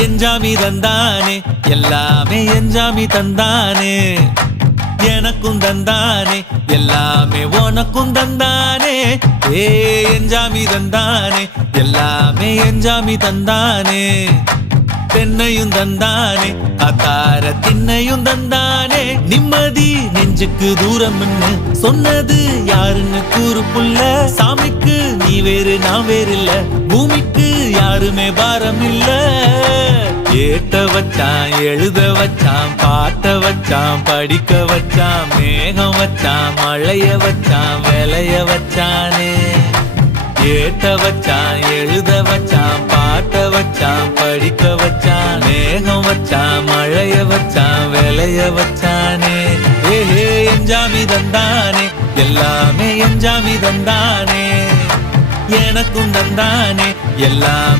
எஞ்சாமி தந்தானே எல்லாமே எஞ்சாமி தந்தானே எனக்கும் தந்தானே எல்லாமே உனக்கும் தந்தானே ஏ எஞ்சாமி தந்தானே எல்லாமே எஞ்சாமி தந்தானே தென்னையும் தந்தானே அத்தார திண்ணையும் தந்தானே நிம்மதி நெஞ்சுக்கு தூரம்னு சொன்னது யாருன்னு கூறு புள்ள சாமிக்கு நீ வேறு நான் வேறு இல்ல பூமிக்கு யாருமே பாரம் இல்ல ஏட்ட வச்சான் எழுத வச்சான் பாட்ட வச்சான் படிக்க வச்சான் மேகம் வச்சான் மழைய வச்சான் விளைய வச்சானே ஏட்ட வச்சான் எழுத வச்சான் பாட்ட வச்சான் படிக்க வச்சான் மேகம் வச்சான் மழைய வச்சான் விளைய வச்சானே ஏஹே எஞ்சாமி தந்தானே எல்லாமே எஞ்சாமி தந்தானே எனக்கும் தந்தானே எல்லாமே